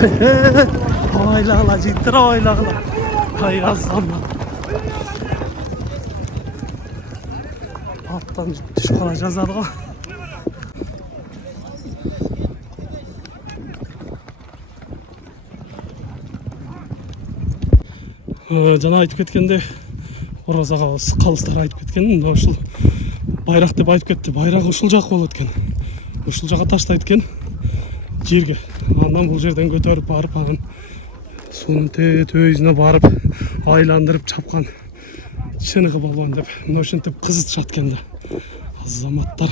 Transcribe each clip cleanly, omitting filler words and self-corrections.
Oylağla ciddir oylağla. Hay azamla. Alttan düşük olacağız arada. Жана айтып кеткенде оразага калыстар айтып кеткен ушул байрак деп айтып кетти. Байрак ушул жак болот экен. Ушул жака таштайт экен жерге. Андан бул жерден көтөрүп барып анан суунун төбөсүнө барып айландырып чапкан чыныгы болгон деп мына ошентип кызытышат экен да азаматтар.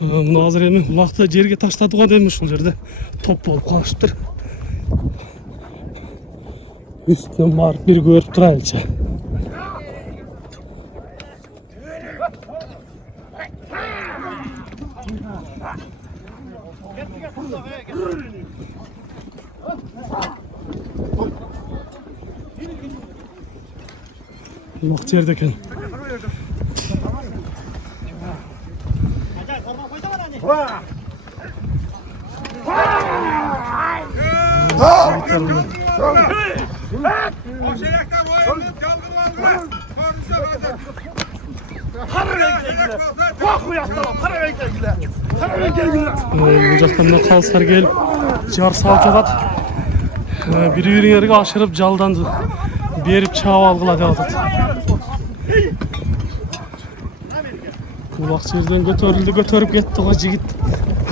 Мына азыр эми улакты жерге таштадык эми ушул жерде топ болуп калышыптыр. Üstüne barıp bir görüp durayınca. Ulak yerdeken. Bu jaktan kalsar gelip jar salып жатат. Бири-бириңерге ашырып жалдан берип чаап алгыла деп атат. Улак жерден көтөрүп кетти го жигит.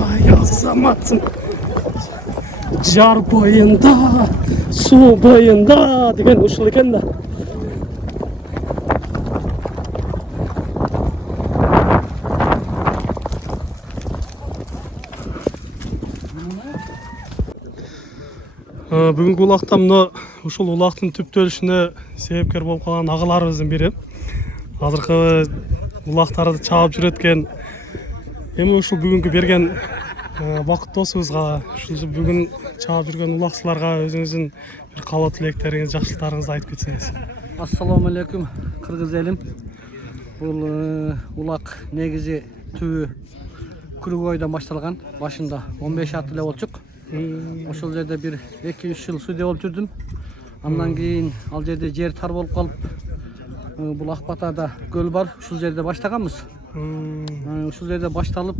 Ай азаматсың. Жар бойында, су бойында деген ушул экен да. Бүгүнкү улакта мына ушул улактын түптөлүшүнө себепкер болуп калган агаларыбыздын бири. Азыркы улактарды чаап жүрөткен. Эми ушул бүгүнкү берген бакыт досубузга, ушул бүгүн чаап жүргөн улакчыларга өзүңүздүн бир каалоо тилектериңиз, жакшылыктарыңызды айтып кетсеңиз. Assalamu alaikum Кыргыз элим. Бул улак негизи түбү Күрөгөйдөн башталган. Башында 15 ат эле болчук. Ошол жерде бир 2-3 жыл сүйдө болуп жүрдүм. Андан кийин ал жерде жер тар болуп калып, бул Акбатада көл бар, ушул жерде баштаганбыз. Ушул жерде башталып,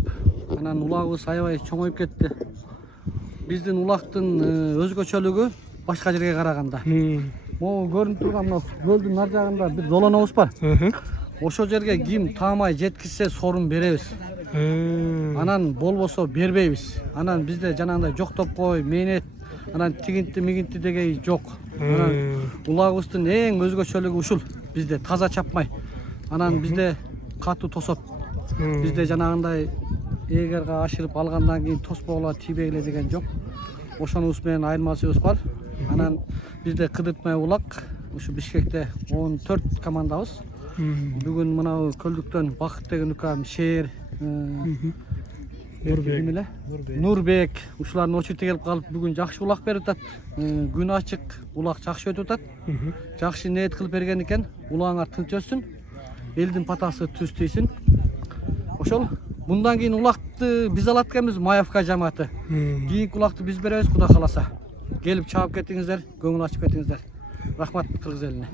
анан улагыбыз аябай чоңоюп кетти. Биздин улактын өзгөчөлүгү башка жерге караганда. Могу көрүнүп турган мына көлдүн нар жагында бир долонобуз бар. Ошол жерге ким таамай жеткизсе сорун беребиз. Анан болбосо бербейбиз. Анан бизде жанагындай жок топкой, мeenет, анан тигинти мигинти дегей жок. Анан улагыбыздын эң өзгөчөлүгү ушул. Бизде таза чапмай. Анан бизде катуу тосот. Бизде жанагындай эгерге ашырып алгандан кийин тоспогула тийбегиле деген жок. Ошонубуз менен айырмачыбыз бар. Анан бизде кыдыртмай улак ушу Бишкекте 14 командабыз. Бүгүн мына көлдүктөн Бакыт деген укам, Шер, Нурбек ушулардын очерети келип калып, бүгүн жакшы улак берип атат. Күн ачык, улак жакшы өтүп атат. Жакшы ниет кылып берген экен. Улаңар тынч өссүн. Элдин патасы түз тийсин. Ошол мындан кийин улакты биз алат экенбиз, Маевка жамааты. Кийинки улакты биз беребиз, Кудай кааласа. Келип чаап кетиңиздер, көңүл ачып кетиңиздер. Рахмат Кыргыз элине.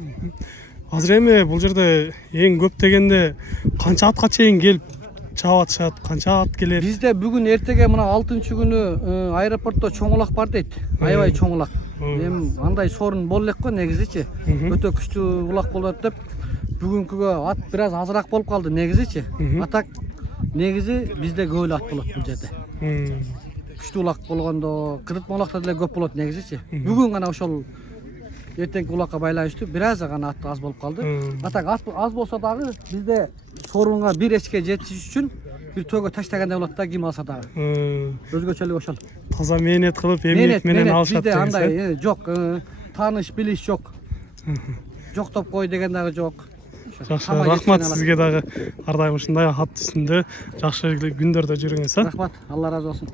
Азыр эми бул жерде эң көп дегенде канча атка чейин келип чаап атышат, канча ат келет? Бизде бүгүн эртеге мына 6-күнү аэропортто чоң улак бар дейт. Аябай чоң улак. Эми андай сорун боло элек го негизичи. Өтө күчтүү улак болот деп бүгүнкүгө ат бир аз азыраак болуп калды негизичи. Атак негизи бизде көп эле ат болот бул жерде. Күчтүү улак болгондо кырытма улактар деле көп болот негизичи. Бүгүн гана ошол эртеңки улакка байланыштуу бир аз гана ат аз болуп калды. Атак аз болсо дагы бизде сорунга бир эчке жетиш үчүн бир төөгө таштагандай болот да, ким алса дагы. Өзгөчөлүгү ошол. Таза мeenет кылып, эмгек менен алышат деген. Бизде андай жок, тааныш билиш жок. Жок топкой деген дагы жок. Жакшы, рахмат сизге дагы. Ар дайым ушундай ат үстүндө жакшы күндөрдө жүрүңүз, а? Рахмат, Алла разы болсун.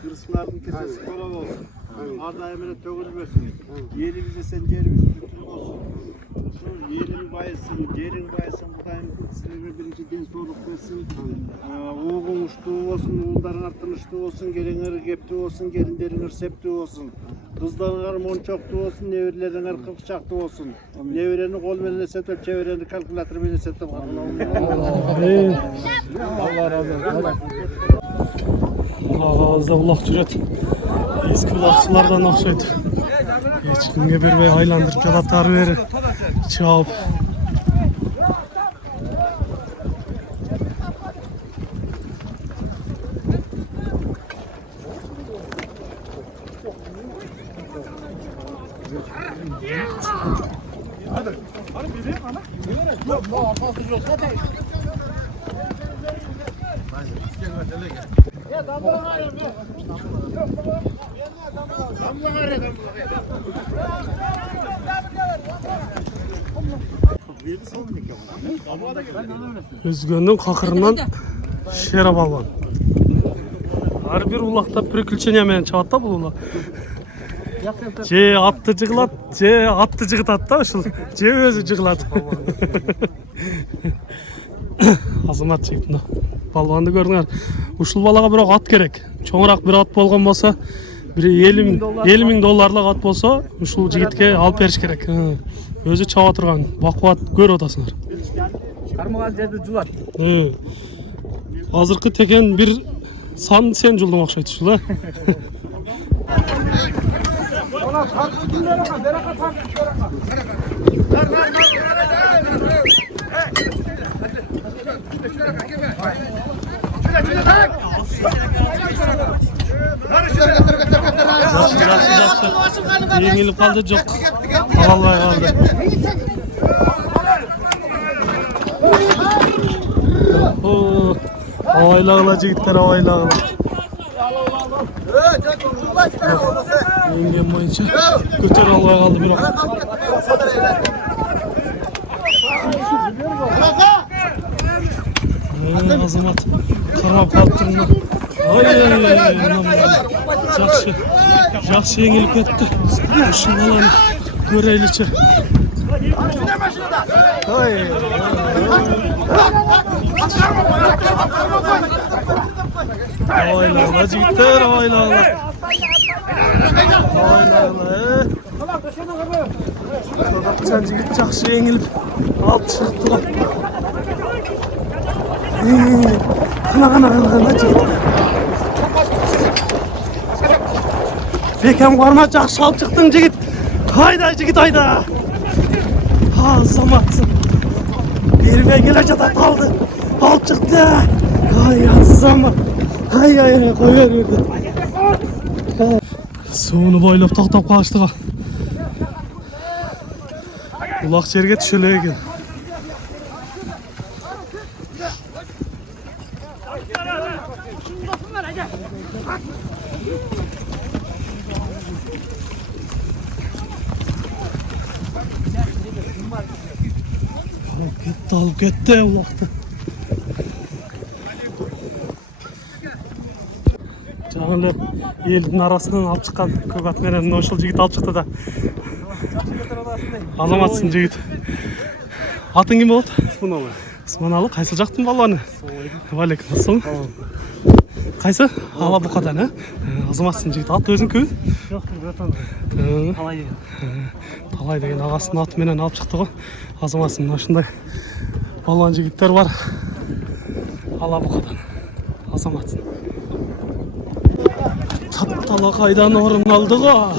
Kırısıların kesesi kolay olsun. Arda emine tөгülmesin. Yerimize sen yerimiz bütün olsun. Yerin bayısın, yerin bayısın, Kudayım sizlere birinci densoluk versin. Oğlun uçtuğu olsun, oğulların arttırmıştığı olsun, gelinleri kepti olsun, gelinlerin septi olsun. Kızların monçoktu olsun, nevrilerin kırkçaktı olsun. Nevrenin kol beline setip, çevreni kalkülatör beline setip. Allah razı olsun. Ağızda ulak türet. Eski ulakçılardan okşaydı. Hiç kimge bir bey aylandırıp yalatar veri. Çağıp. Özgönün kakırından şerap algan. Her bir ulakta priключение менен чабат да бул улак. Же атты жыгылат, же атты жыгытат да ушул. Же өзү жыгылат. Азамат жигит. Балбанды көрдүңөр. Ушул балага бирок ат керек. Чоңураак бир ат болгон болсо, бир 50 миң долларлык ат болсо, ушул жигитке алып бериш керек. Өзү чаба турган, бакубат көрүп атасыңар. Кармаган жерди жулат. Азыркы текен бир сан сен жулдуң окшойт ушул, Yengilip kaldı, çok havalay kaldı. Avaylağla jigitler, avaylağla. Yengem boyunca götür almaya kaldı bir ok. Azamat karmap kalıp durumda. Жақсы еңіліп кетті. Ушул баланы көреличи. Avaylağla жигиттер, avaylağla. Kadapçan жигит жақсы еңіліп алып шығыпты. Қана жигит. Бекем қарма жақсы алып шықтың жігіт. Hayda жігіт, hayda. Азаматсың. Бермей келе жатат алды. Алып шықты. Ай азамат. Ай қой берді. Суыны бойлап тоқтап қалыштыға. Улақ жерге түшелі екен. Alıp gitti ulaktı. Жаңылып елдің арасынан алып шыққан көк ат менен ошол жигит алып шықты да. Азаматсың жигит. Атың ким болот? Усманалы. Усманалы, кайсы жактын балбаны? Валейкум ассалам. Кайсы? Ала букадан, Азаматсың жигит. Ат өзүңкү? Жок, братан. Талай деген. Талай деген агасынын аты менен алып чыкты го. Азаматсың ошондой балбан жигиттер бар. Ала букадан. Азаматсың. Таптала кайдан орун алды го.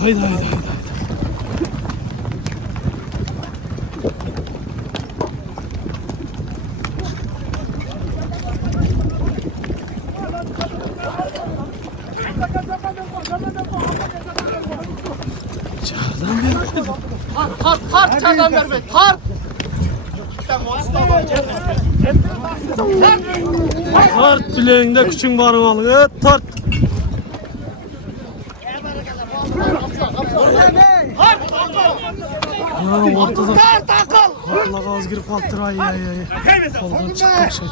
Hayda. Tart çadan verme, tart! Tart bileğinde küçük barmalı, tart. Ortada. Ağız girip kalktır ay. Koldan çıktık şey.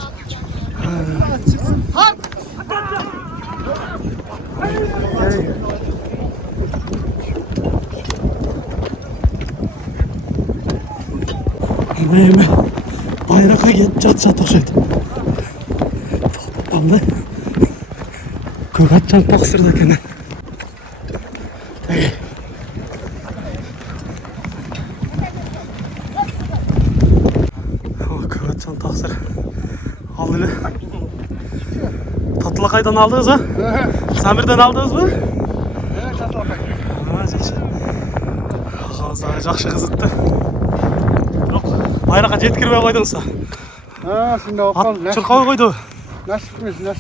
Neyme? Bayraka get çat okşaydı. Aldı. Kögatcan taksırdı kene. Kögatcan taksır. Al öyle. Tatlıkay'dan aldınız ha? Samir'den aldınız mı? Evet, Tatlakay. Ağzına жақсы қызытты. Жоқ, байраққа жеткірмей қойдыңыз. Şimdi bakalım. Ат шырқау қойды. Nasip etmez.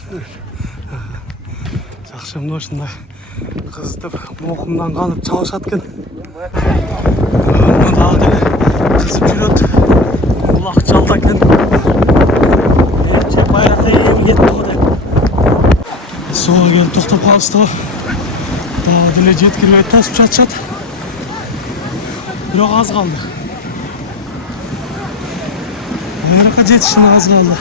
Жақсы мына осындай қызытып, оқымдан қалып çalışат екен. Мынадағы деле қызып жүреді. Құлақ жалда екен. Меніңше байраққа ем кетті ғой деп. Суға келіп тоқтап қалысты ғой. Дағы деле жеткірмей тасып жатышат. Biroq az kaldı. Bayrak'a yetişine az kaldı.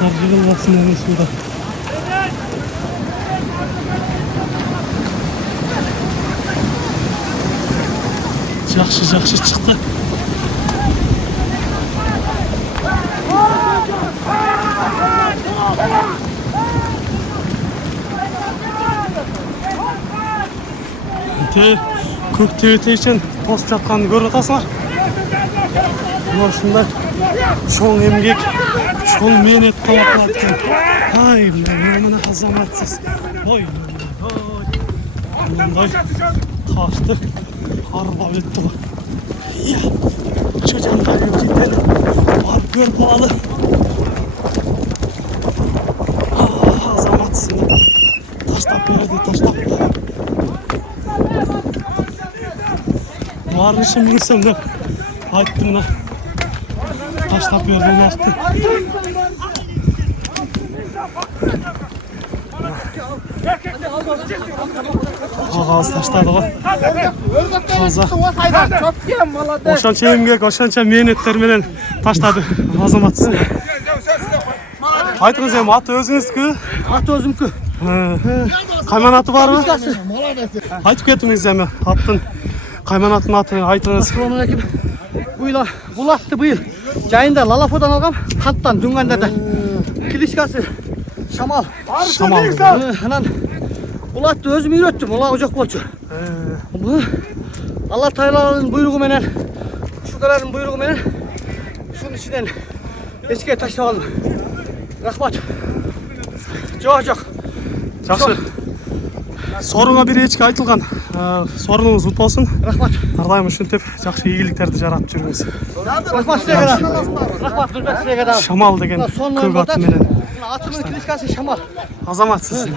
Harcıkın baksın hemen suda. Жақсы çıktı. Көк төбетейшен тост жатқанын көріп отырсыңдар. Осындай шоң емгек, шоң менет талапылады екен. Ай, мына азаматсыз. Ой. Мынандай ташты арбап өтті ғой. Иә, çocuğumдар емгектен барып көріп алады. Азаматсыз. Таштап береді. Барын ішім мінсем деп айттым да. Taşlap yoldan aktı. Ağız taşladı o. Ağza. Oşança emgek, oşança menetlermenen taşladı. Azamatsın. Aytыңыз эми аты өзүңүздүкү? Аты өзүмкү. Кайман аты барбы? Айтып кетиңиз эми аттын. Кайман аттын атын айтыңыз. Assalamualaikum. Бұл атты бұйыл жайында Лалафодан алғам, қанттан дүнгендерді. Кличкасы Шамал. Анан бұл атты өзім үйреттім, ола жоқ болчу. Алла Тағаланың бұйрығы менен, шүкірлердің бұйрығы менен шунун içinden ешке таштап алдым. Рахмат. Жоқ. Жақсы. Soruңа bir ешке айтылған. Sorunumuz ұт болсын. Рахмат. Ардайым ушинтип жакшы ийгиликтерди жаратып жүрүңүз. Рахмат сізге да. Рахмат сізге да. Шамал деген көк аты менен. Атымның кличкасы Шамал. Азаматсыз.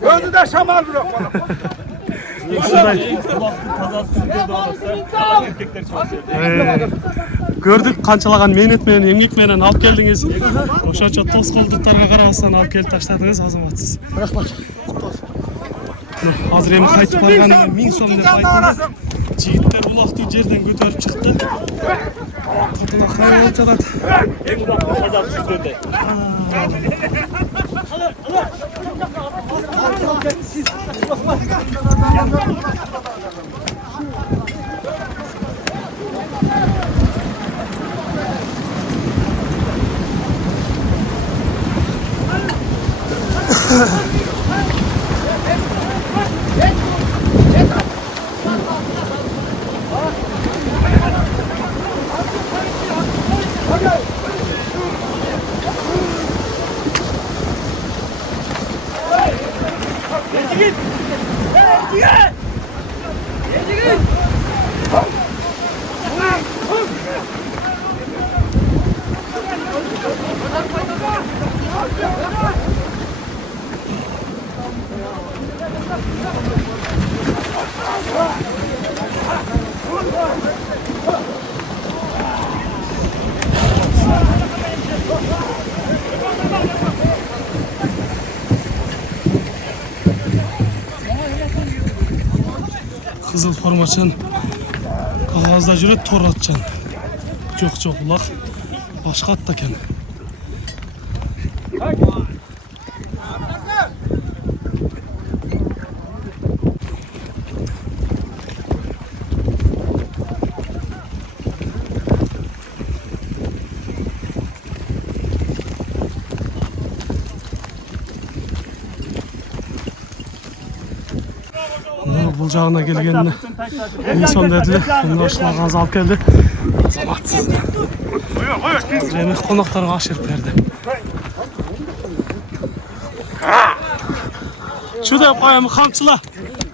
Özü de Şamal bırak. Көрдүк канчалаган менет менен эмгек менен алып келдиңиз. Ошончо тос колдуктарга карабастан алып келип таштадыңыз. Азаматсыз. Рахмат. Азыр эми кайтып барган 1000 сом деп айттыңыз. Жигиттер булакты жерден көтөрүп чыкты. Катына кайра болуп жатат. Эң улакты таза сүздөрдө. Kızıl formaçan. Ağızda jüret tor atcan. Çok ulak. Başka at da ken. Bulacağına gelgenini en son dediler. Şimdi hoşlar gaz alıp geldi. Zamatsız. Demek konaklarga aşırıp verdi. Şu da koyamı kamçıla.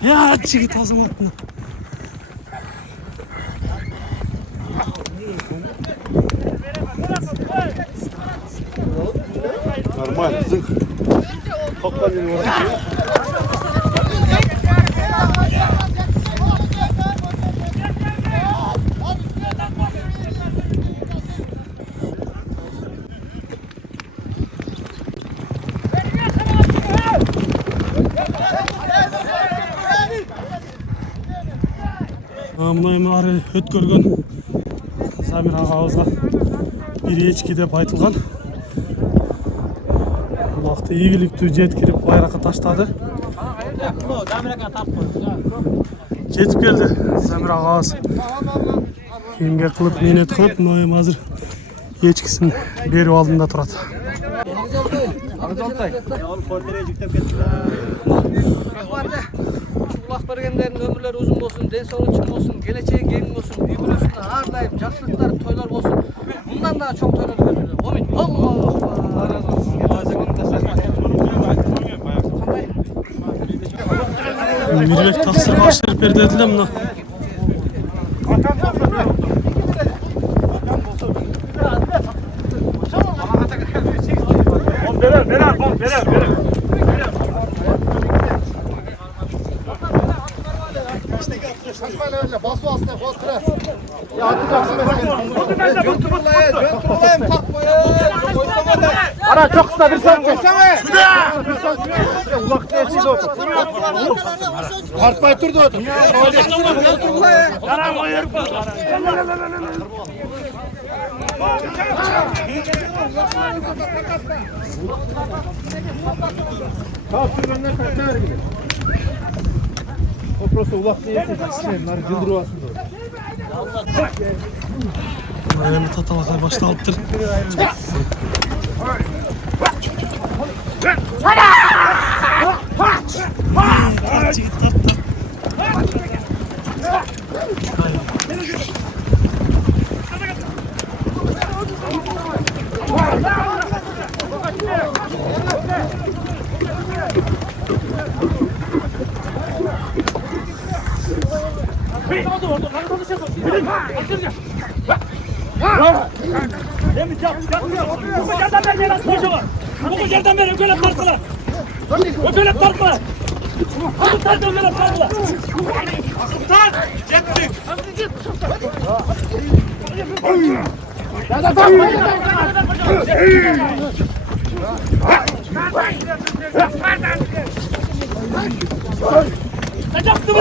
Ya çigit azamattın. Normal, zınk. Topla bir oraya. Mınayım arı öt görgön Zamir ağabeyga bir echki dep aytılgan. Ulakты ийгиликтүү жеткирип байракка таштады. Жетип келди Замир агабыз. Кийимге кылып менет кылып мынайым азыр echkisini берип алдында турат. Ulak bergenlerin ömürleri uzun olsun, den sağlığı olsun, geleceği keng olsun, үй бүлөсүндө ар дайым жакшылыктар, тойлор болсун. Bundan daha çok toylar gözüküyor. Amin. Miribek taksirga aşırıp berdi dediler mına. Berer. Basu aslında kontrol. Ya Ara çok kısa bir sen koysana. Ulak değilsin otur. Artmay turdu otur. O просто ulak değilsin. Bunlar cıldır aslında. Mınayım tatalakay başlalıptır. Bu yerden beri ökölep tartılar. Ökölep tartılar. Asıptan ökölep tartılar. Asıptan jettik. Kaçaktı bu.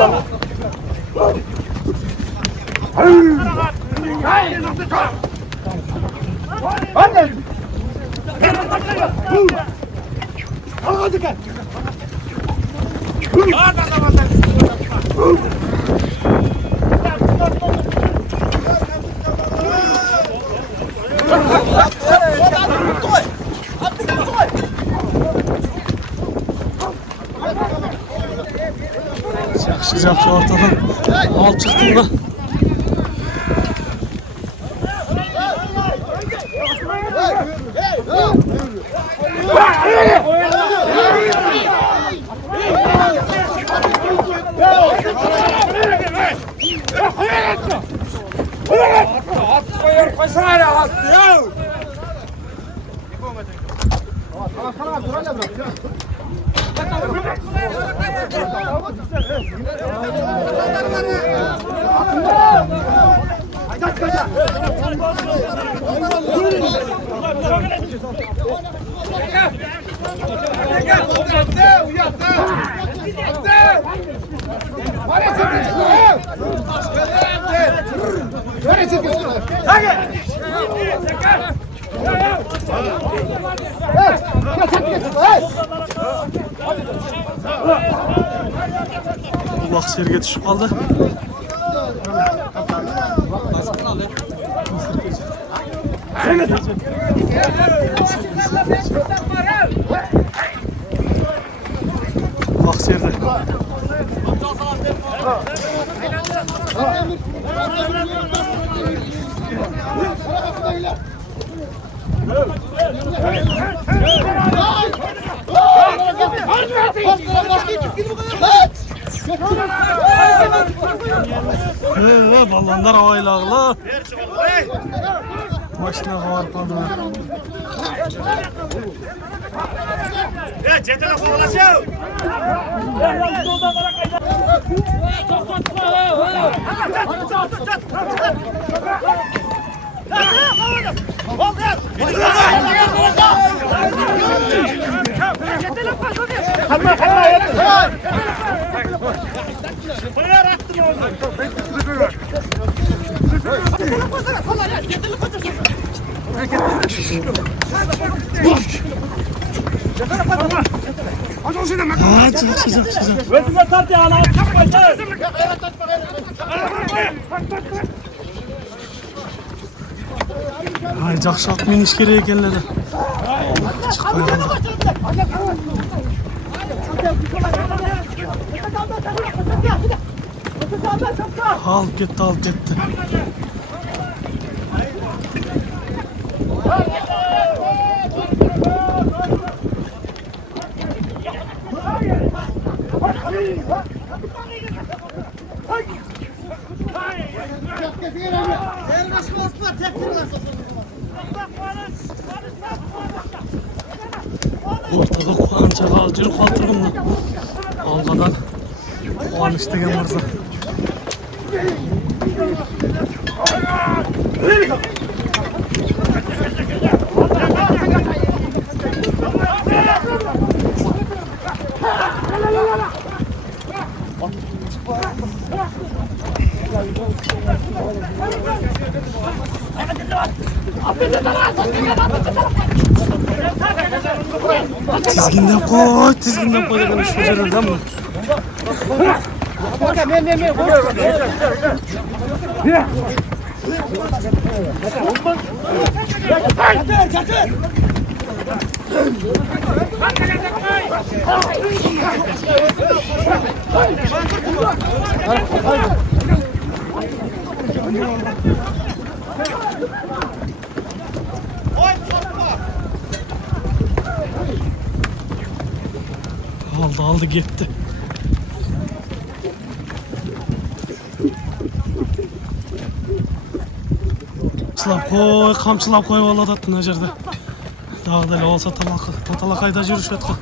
Anne! Hadi gel. Yakışacak ortadan. Al çıktın da. Uyan! Ulak serge düşüp kaldı. Ulak serde. Balonlar havayla ağla. Başına kavar kaldı. Cetene kovalaşıyor. Özüme tart ya lan. Ay jakşak miniş kereye geldi. Çıkmaya kaldı. Alıp gitti, alıp gitti. Ortada kuan çakal, cürük altırgındı. Algadan kuan istegen varsa. Tizginden koy dedim şu yerden mi? Aldı gitti. Kamçılap koy valla da tınacırdı. Dağda olsa tatalakayda yürüş etki.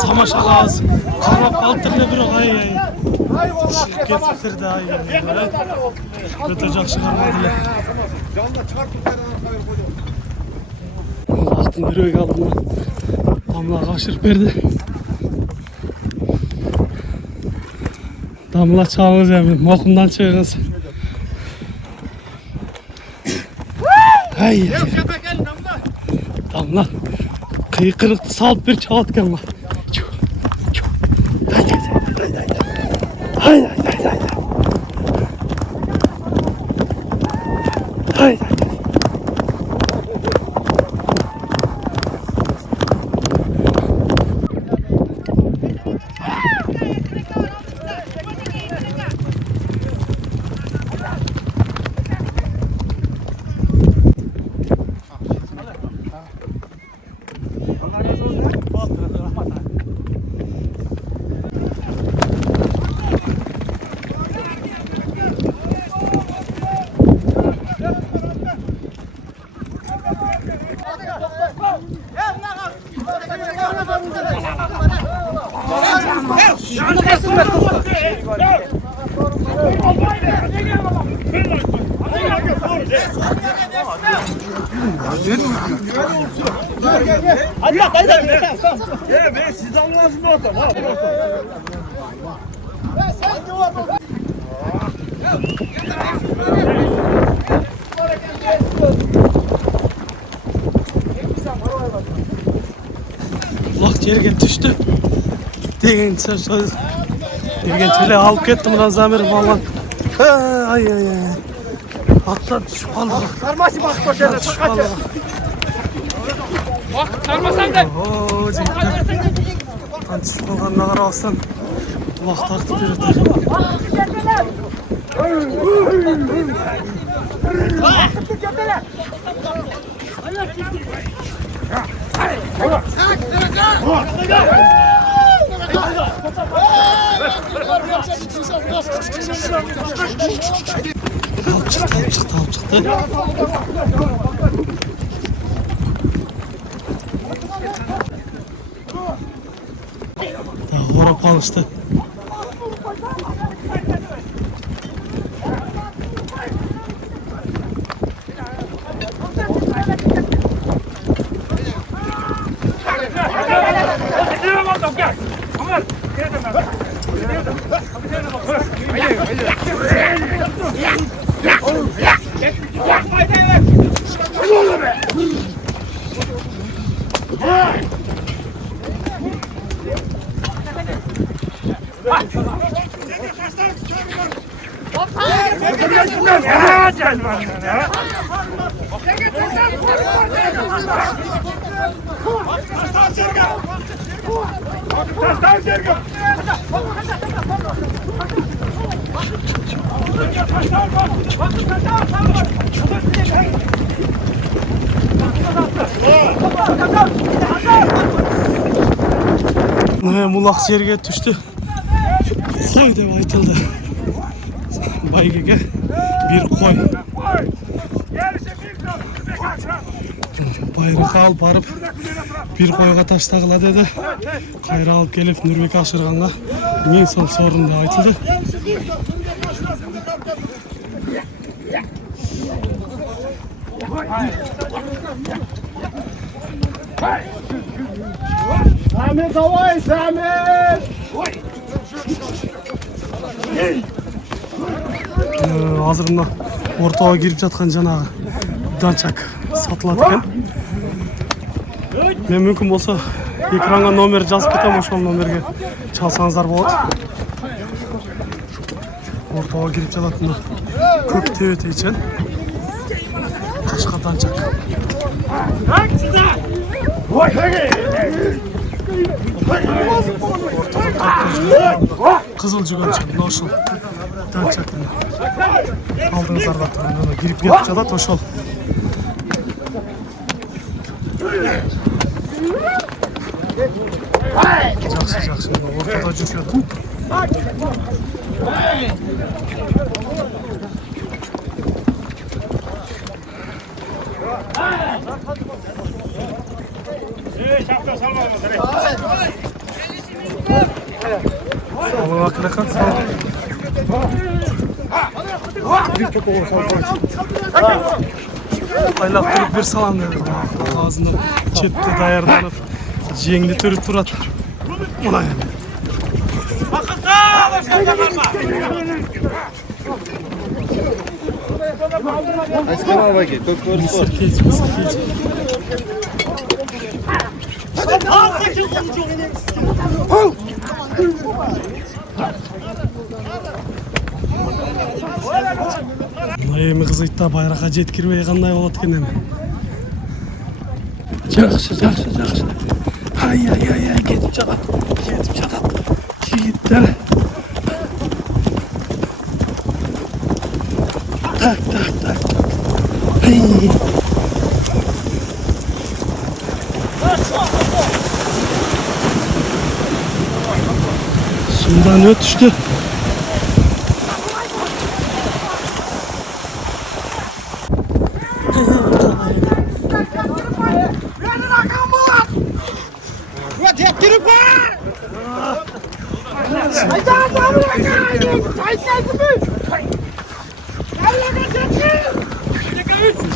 Sama şalaz. Kavak altırla bir ay ay. Getirdi ay. Götecek çıkarmadılar. Altın bir öy kaldı lan. Damla kaşırıp verdi. Damla çağınız emin. Mokumdan çıkınız. Ay. Damla. Kıyı kırıktı salıp bir çağatken var. Haydi. Ulak yerge düştü. Deyin söz. Yergen tele alıp kettim lan zamirim falan. Ay ay ay. Atla düşüp kaldı. Sarması bak koşarlar. Düşüp kaldı. Bak sarmasan da. Ooo cidden. Lan düşüp kalkanına karabastan. Ulak tartıp yürüdü. Al çıktı. Daha horop alıştı. Mulak yerge düştü. Koy deb aytıldı. Baygege bir koy. Bayrak alıp barıp bir koyga taştagıla dedi. Kayra alıp gelip Nurbek aşırganga 1000 so'm sorun deb aytıldı. Samet havay Samet. Азырында ортого кирип жаткан жанагы данчак сатылат экен. Мен мүмкүн болсо экранга номер жазып кетем, ошол номерге чалсаңыздар болот. Ортого кирип жататында көк тебет ичен кашка данчак. Кызыл жүгөнчө мына ошол данчактын алдыңыздарда турган кирип кетип жатат ошол. Жакшы ортодо жүрүшөт. Salama kırakat salama. Aylak durup bir salam dedi. Ağzından çette dayardanıp jengli törüp turat. Ona yani. Askana bak, doktor spor. Mısır keç. Эми кызыйтта байракка жеткирбей кандай болот экен эми. Жакшы. Ай, кетип жатат. Жигиттер. Так. Ай. Sudan ötüştü.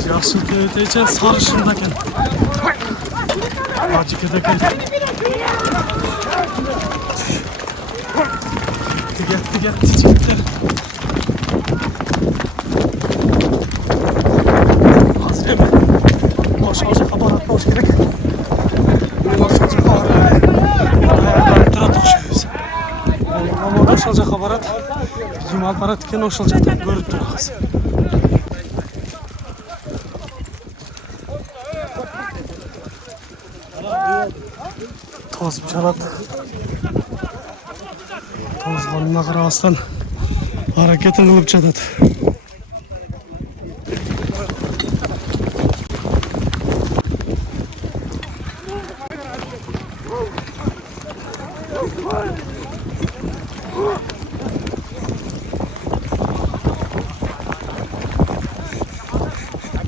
Yaşlı köyüteyken sarışındayken. Acı kedeken. Gitti çıktı. Hazır hemen. Boşalacak aparat boş gerek. Boşalacak aparat. Ayaklarına tokşuyuz. Ama boşalacak aparat. Kim aparat iken boşalacak. Görüp durağız. Toz çalat. Tozganına qarabastан hareketin kılıp çatat.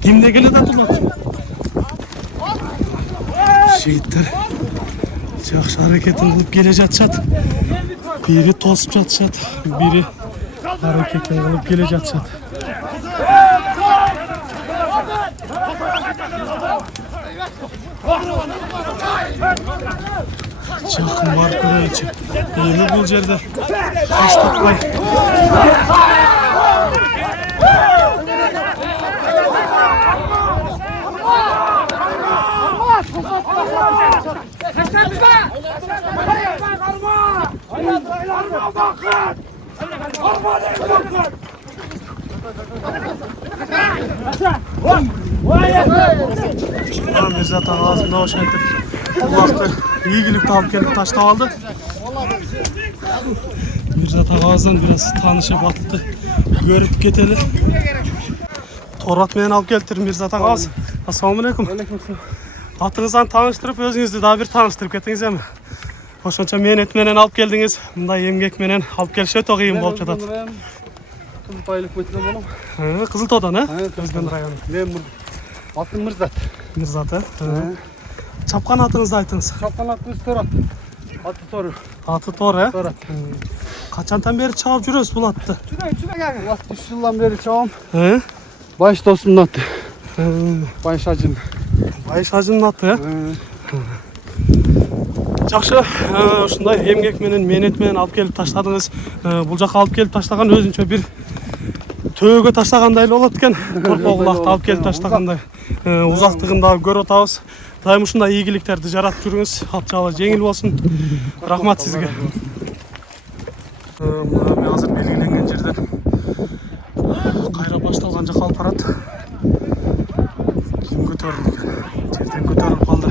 Kimde gele de tulat. Şehitler. Yaxşı hareketin kılıp gele jatşat. Biri tosip jatşat, biri hareketin kılıp gele jatşat. Жақын барып көрейікші. Ені бұл жерде таштатпай. Mirzat ağzında hoş ettik. Kulakta iyilik alıp gelip taştap aldı. Mirzat ağızdan biraz tanışıp attı. Görüp keteli. Torat menen alıp keltir Mirzat ağız. Assalamualaikum. Atыңыздан tanıştırıp özünüzді daha bir tanıştırıp ketiniz mi? Oşonça menet menen alıp geldiniz. Мындай эмгек менен alıp келиши өтө кыйын болуп жатат. Kızıltaylık Metin'den oğlum. Кызылтоодан, Evet, Özden rayonu. Ben atım Mırzat. Mirzat, Çapkan atınızdı aytыңыз. Çapkan atımız Torat. Atı Toru. Atı Tor, Torat. Kaçantan beri çağıp жүрөсүz bul attı. Şuraya gel. 63 yıldan beri çağım. He? Baş dostumdan attı. Baş hacım. Bayış hacının attı, Жақшы, ушундай эмгек менен, менет менен алып келип таштадыңыз. Бул жака алып келип таштаган өзүнчө бир төөгө таштагандай эле болот экен. Коркоо кулакты алып келип таштагандай. Узактыгын дагы көрүп атабыз. Дайым ушундай ийгиликтерди жаратып жүрүңүз. Атчабы жеңил болсун. Рахмат сизге. Мен азыр белгиленген жерден кайра башталган жака алып барат. Ким көтөрүлдү экен? Жерден көтөрүлүп калды.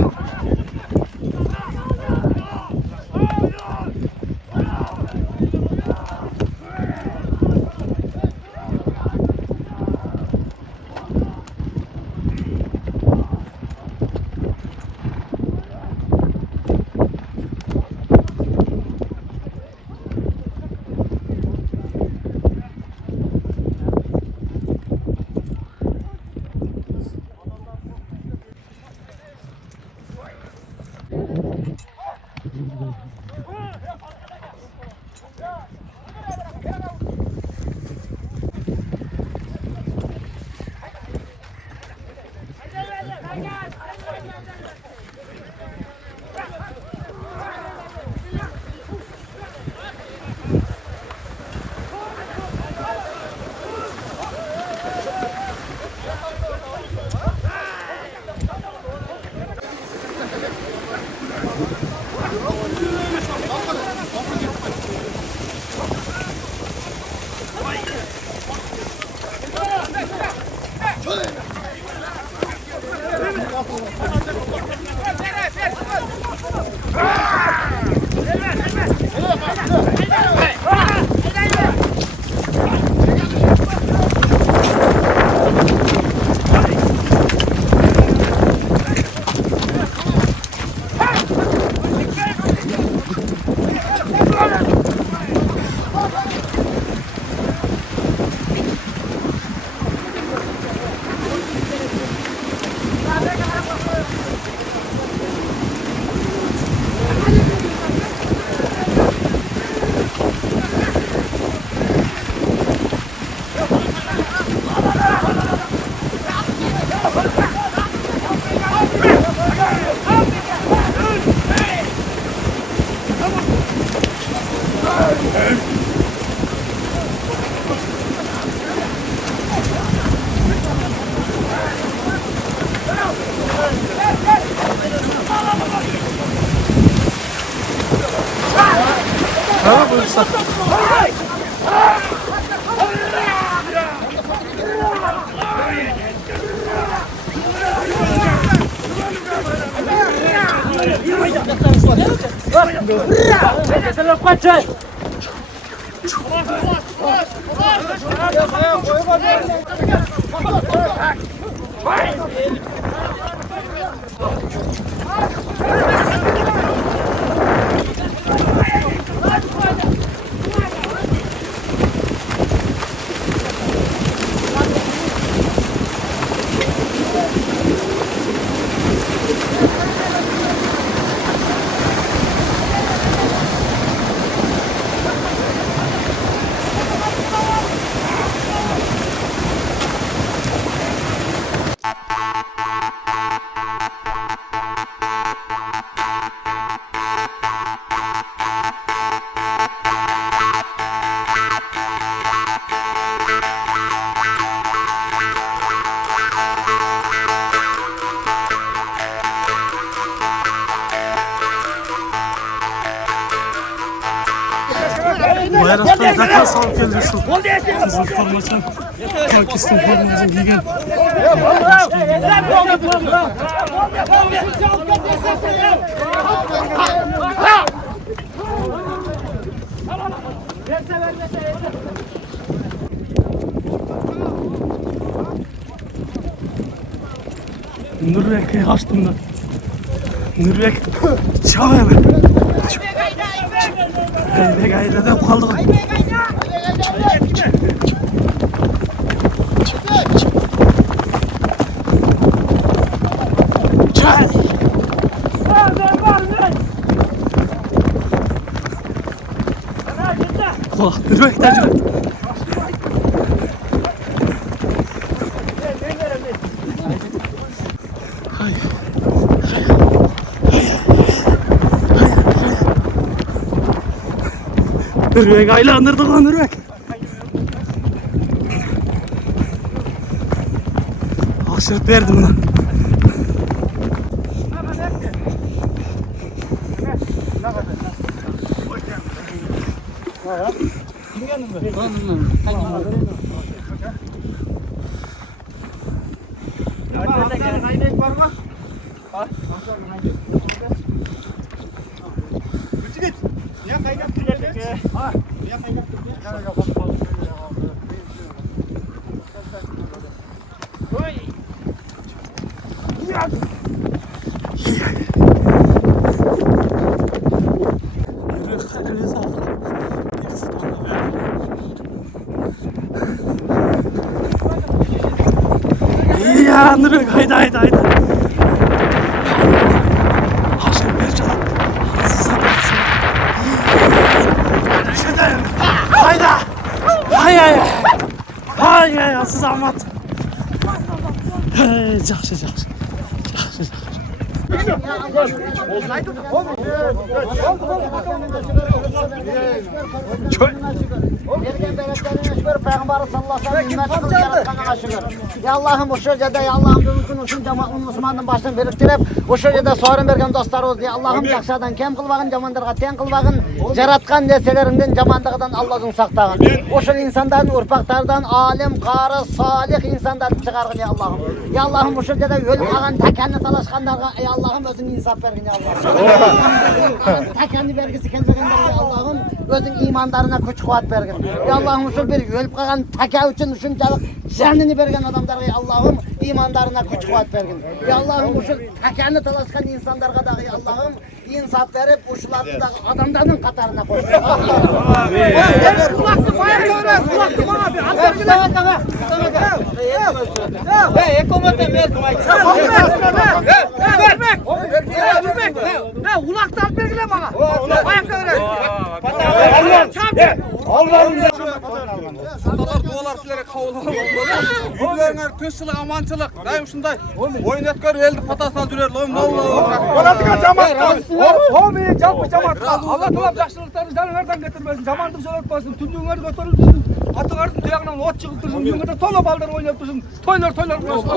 Ha buyursa. Bayraktan zaten sağlık geldi şu. Kızıl formasyon. Pakistan formasını giygen. Nurrek'i açtım da. Nurrek çağır. Ne gayda da kaldık. Kulak Nurrek tecrübe. Nurrek aylandırdık lan Nurrek. Aşırı verdim lan. Ya Nurrek haydi. Aşırı ver canım. Size baksın. Şuradan. Haydi. Hay siz Ahmet. Yaxşı. Peygamber sallallahu aleyhi ve sellem ya Allah'ım o şöyle ya Allah'ım mümkün olsun cemaatın Müslümanın başını biriktirip o şöyle sorun bergen dostlarımız diye Allah'ım yakşadan kem kılvagın jamandarga ten kılvagın jaratkan neselerinden jamandığından Allah'ın saktagın o şöyle insanların urpaklardan alim qarı salih insanlar çıkargın ya Allah'ım ya Allah'ım o şöyle ölüp kalan tekenni talaşkanlarga ey Allah'ım özün insaf bergin ya Allah'ım tekenni bergisi kelmegenlerge Allah'ım özün imanlarına güç kuvvet bergin ya Allah'ım şu bir ölüp kalan teke üçün şuncalık canını bergen adamlarga ya Allah'ım imanlarına güç kuvvet bergin ya Allah'ım şu tekenni talaşkan insanlarga da ya Allah'ım insaf verip uşularını da adamların katarına koy. Ulaktan belgile bana. Ayakta öyle. Sultanlar dualar sizlere kavul olsun. Yüzlerine tünsülük, amançılık. Daim şunday. Oyun etkör eldi patasına dürer. Olatıka cemaat. Hobi yapma cemaat. Allah tulap yaxşılıklarını canlardan getirmesin. Zamandık söyletmesin. Tündüğünler götürülsün. Atığardın tıyağından ot çıkıp dursun. Düğünde tola baldır oynayıp dursun. Toylar kılsın.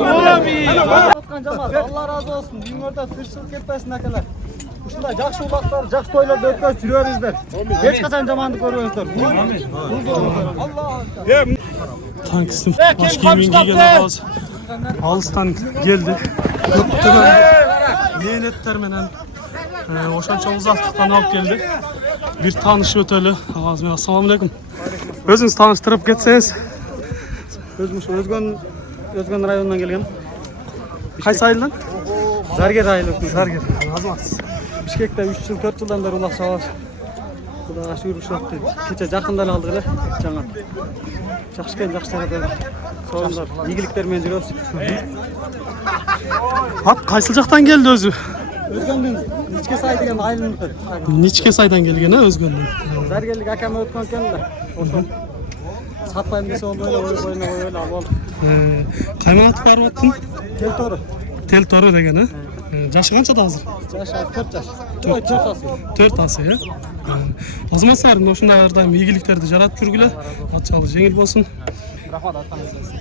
Allah razı olsun. Düğünlerde tırşılık etmesin akeler. Uşunda jakşı ulaklar, jakşı toylarda ötköz жүреріңіздер. Hiç kaçan zamandı görüyoruzlar. Tankistim baş giyimini giygen ağız alıstan geldi. Köptüren leynetler menen oşança uzaklıktan alıp geldi. Bir tanış ötölü ağız mena. Assalamu alaikum. Özünüz tanıştırıp getseniz. Özgön rayonundan gelgen. Kaysı ayıldan? Zarger aylı. Zarger. Azmaz. Bişkek'te 3 yıl 4 yıldan beri ulak savaş. Kuda aşı yürüyüşüktü. Keçe jakından aldılar. Жаңа. Жақшыкен жақшыларда sorunlar, iyiliklerмен жүрөбүz. At kaysı jaktan geldi özü? Özgöндөн Ничке сай деген айылыныкі. Ничке сайдан келген Özgöndөн. Заргерлик акам өткөн экен да. Ошол сатпайм десе ол эле ойына коелу ал. Кайма атып барып аттың? Тел тору. Tel Toru degeni. Jaşı kançada hazır? Жашы 4 жаш. 4 асы. 4 ası ya. O zaman sarın oşunda ardayım iyiliklerdi jarat жүрgüle. Atçalı jengil bolsun.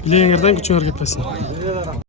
Bileğinlerden güçün örgütlesin.